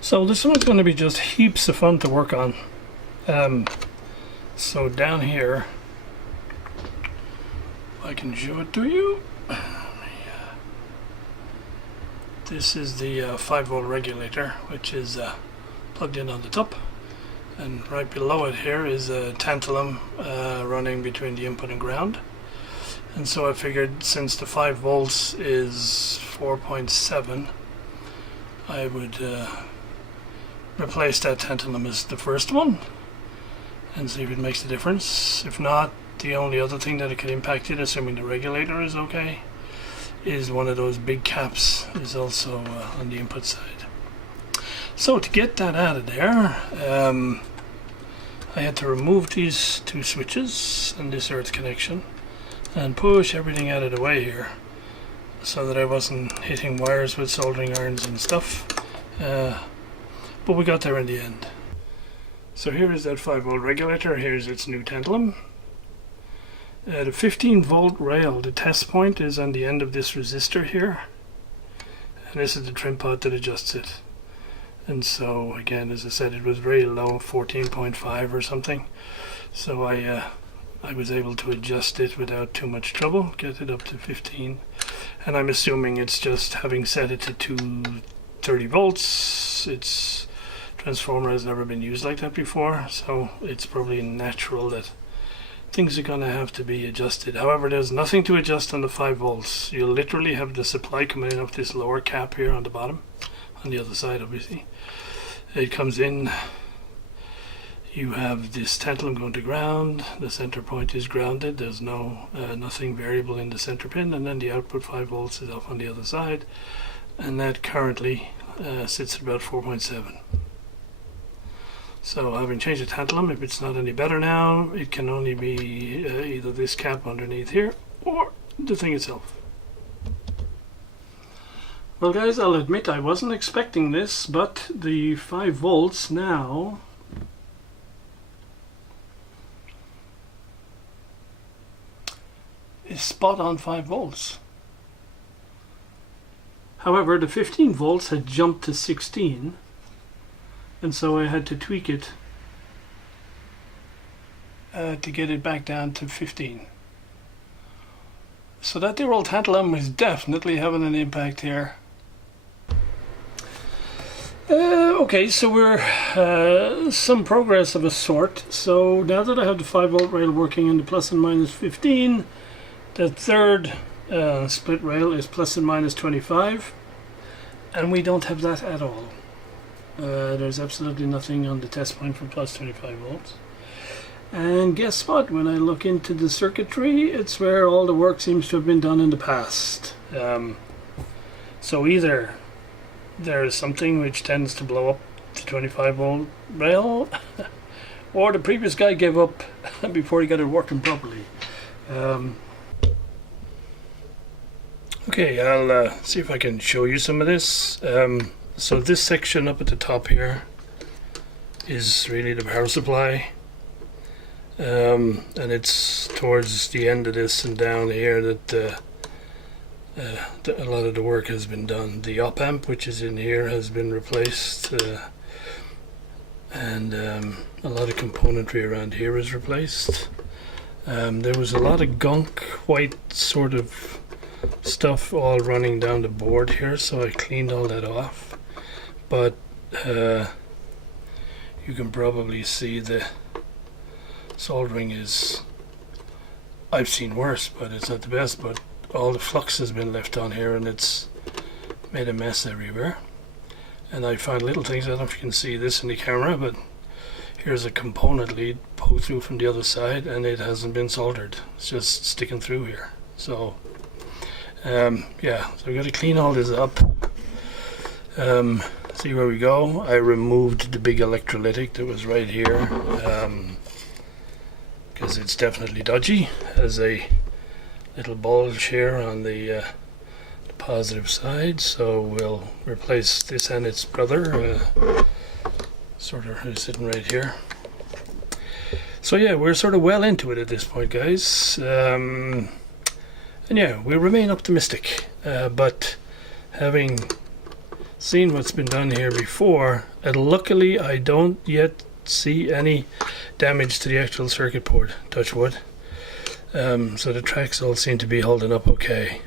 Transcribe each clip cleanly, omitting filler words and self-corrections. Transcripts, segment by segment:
So this one's going to be just heaps of fun to work on. So down here, I can show it to you. This is the 5-volt regulator, which is plugged in on the top, and right below it here is a tantalum running between the input and ground. And so I figured, since the 5 volts is 4.7, I would replace that tantalum as the first one and see if it makes a difference. If not, the only other thing that it could impact it, assuming the regulator is okay, is one of those big caps is also on the input side. So to get that out of there, I had to remove these 2 switches and this earth connection and push everything out of the way here so that I wasn't hitting wires with soldering irons and stuff, but we got there in the end. So here is that 5-volt regulator. Here's its new tantalum. The 15-volt rail, the test point, is on the end of this resistor here, and this is the trim pot that adjusts it. And so again, as I said, it was very low, 14.5 or something, so I was able to adjust it without too much trouble, get it up to 15, and I'm assuming it's just having set it to 230 volts. Its transformer has never been used like that before, so it's probably natural that things are going to have to be adjusted. However, there's nothing to adjust on the 5 volts. You literally have the supply coming in off this lower cap here on the bottom, on the other side obviously. It comes in, you have this tantalum going to ground, the center point is grounded, there's nothing variable in the center pin, and then the output 5 volts is off on the other side, and that currently sits at about 4.7. So having changed the tantalum, if it's not any better now, it can only be either this cap underneath here or the thing itself. Well guys, I'll admit I wasn't expecting this, but the 5 volts now is spot on 5 volts. However, the 15 volts had jumped to 16, and so I had to tweak it to get it back down to 15. So that dear old tantalum is definitely having an impact here. Okay, so we're some progress of a sort. So now that I have the 5-volt rail working in the plus and minus 15, the third split rail is plus and minus 25, and we don't have that at all. There's absolutely nothing on the test point for plus 25 volts. And guess what? When I look into the circuitry, it's where all the work seems to have been done in the past. So either there is something which tends to blow up the 25 volt rail, or the previous guy gave up before he got it working properly. Okay, I'll see if I can show you some of this. So this section up at the top here is really the power supply, and it's towards the end of this and down here that a lot of the work has been done. The op amp, which is in here, has been replaced, and a lot of componentry around here is replaced. There was a lot of gunk, white sort of stuff all running down the board here, so I cleaned all that off. But you can probably see the soldering is, I've seen worse, but it's not the best, but all the flux has been left on here and it's made a mess everywhere. And I found little things, I don't know if you can see this in the camera, but here's a component lead pulled through from the other side and it hasn't been soldered. It's just sticking through here. So yeah, so we've got to clean all this up. See where we go. I removed the big electrolytic that was right here because it's definitely dodgy. Has a little bulge here on the positive side, so we'll replace this and its brother, sort of, who's sitting right here. So yeah, we're sort of well into it at this point, guys, and yeah, we remain optimistic, but having seen what's been done here before, and luckily I don't yet see any damage to the actual circuit board, touch wood. So the tracks all seem to be holding up okay.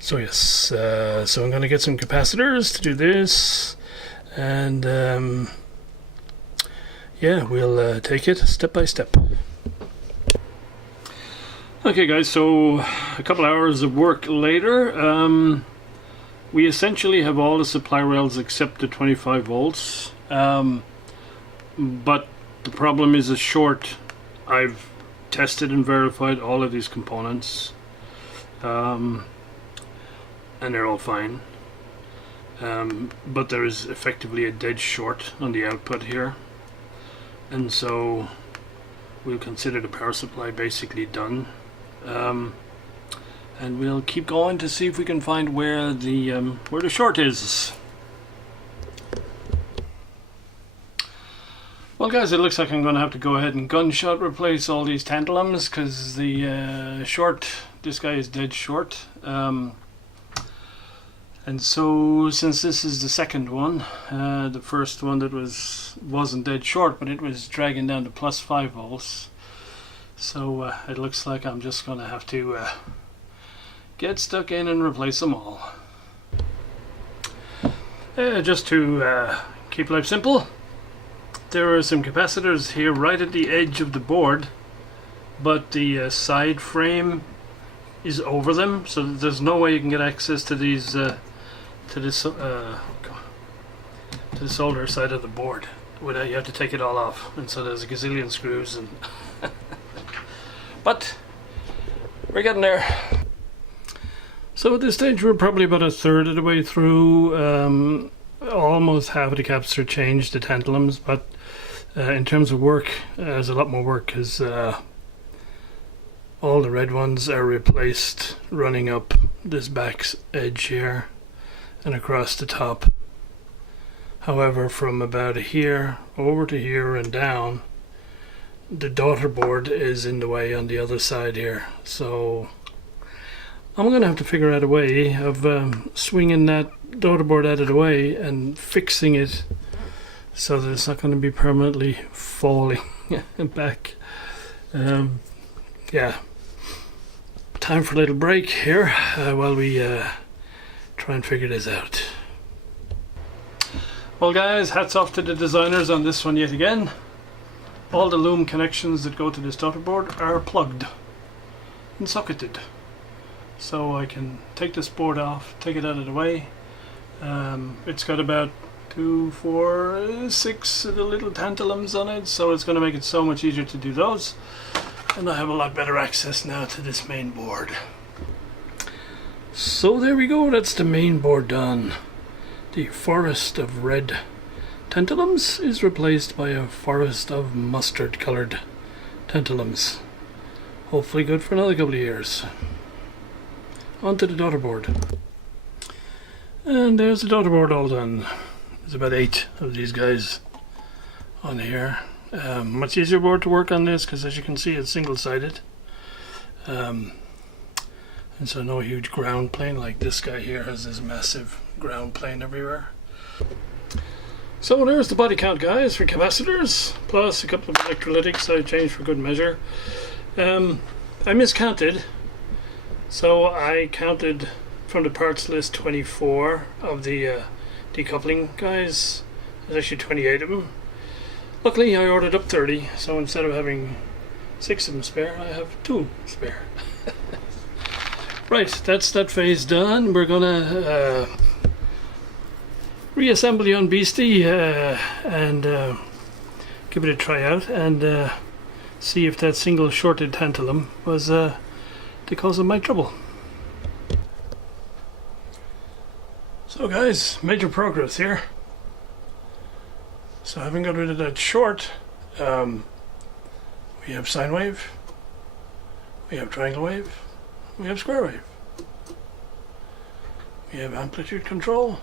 So yes, so I'm going to get some capacitors to do this, and yeah, we'll take it step by step. Okay guys, so a couple hours of work later, we essentially have all the supply rails except the 25 volts, but the problem is a short. I've tested and verified all of these components, and they're all fine, but there is effectively a dead short on the output here, and so we'll consider the power supply basically done, and we'll keep going to see if we can find where the short is. Well guys, it looks like I'm going to have to go ahead and gunshot replace all these tantalums, because the short, this guy is dead short. And so since this is the second one, the first one that wasn't dead short, but it was dragging down to plus 5 volts. So it looks like I'm just going to have to get stuck in and replace them all. Just to keep life simple, there are some capacitors here right at the edge of the board, but the side frame is over them, so there's no way you can get access to these to the solder side of the board without, you have to take it all off, and so there's a gazillion screws and but we're getting there. So at this stage we're probably about a third of the way through. Almost half of the caps are changed, the tantalums, but in terms of work, there's a lot more work, because all the red ones are replaced running up this back edge here and across the top. However, from about here over to here and down, the daughter board is in the way on the other side here, so I'm going to have to figure out a way of swinging that daughter board out of the way and fixing it so that it's not going to be permanently falling back. Yeah, time for a little break here while we try and figure this out. Well guys, hats off to the designers on this one yet again. All the loom connections that go to this daughter board are plugged and socketed, so I can take this board off, take it out of the way. It's got about 2, 4, 6 of the little tantalums on it, so it's going to make it so much easier to do those, and I have a lot better access now to this main board. So there we go, that's the main board done. The forest of red tantalums is replaced by a forest of mustard colored tantalums. Hopefully good for another couple of years. Onto the daughter board. And there's the daughter board all done. There's about 8 of these guys on here. Much easier board to work on this, because as you can see it's single-sided. And so no huge ground plane like this guy here has this massive ground plane everywhere. So there's the body count, guys, for capacitors, plus a couple of electrolytics I changed for good measure. I miscounted, so I counted from the parts list 24 of the decoupling guys. There's actually 28 of them. Luckily I ordered up 30, so instead of having 6 of them spare, I have 2 spare. Right, that's that phase done. We're gonna reassemble the unbeastie and give it a try out and see if that single shorted tantalum was the cause of my trouble. So guys, major progress here. So having got rid of that short, we have sine wave, we have triangle wave, we have square wave, we have amplitude control,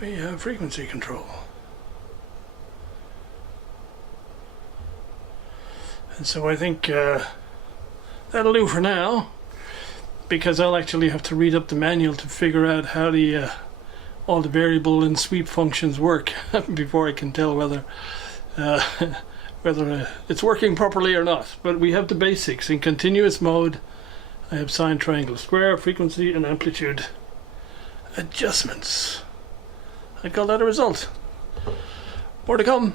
we have frequency control. And so I think that'll do for now. because I'll actually have to read up the manual to figure out how the all the variable and sweep functions work before I can tell whether it's working properly or not. But we have the basics. In continuous mode, I have sine, triangle, square, frequency and amplitude adjustments. I'd call that a result. More to come.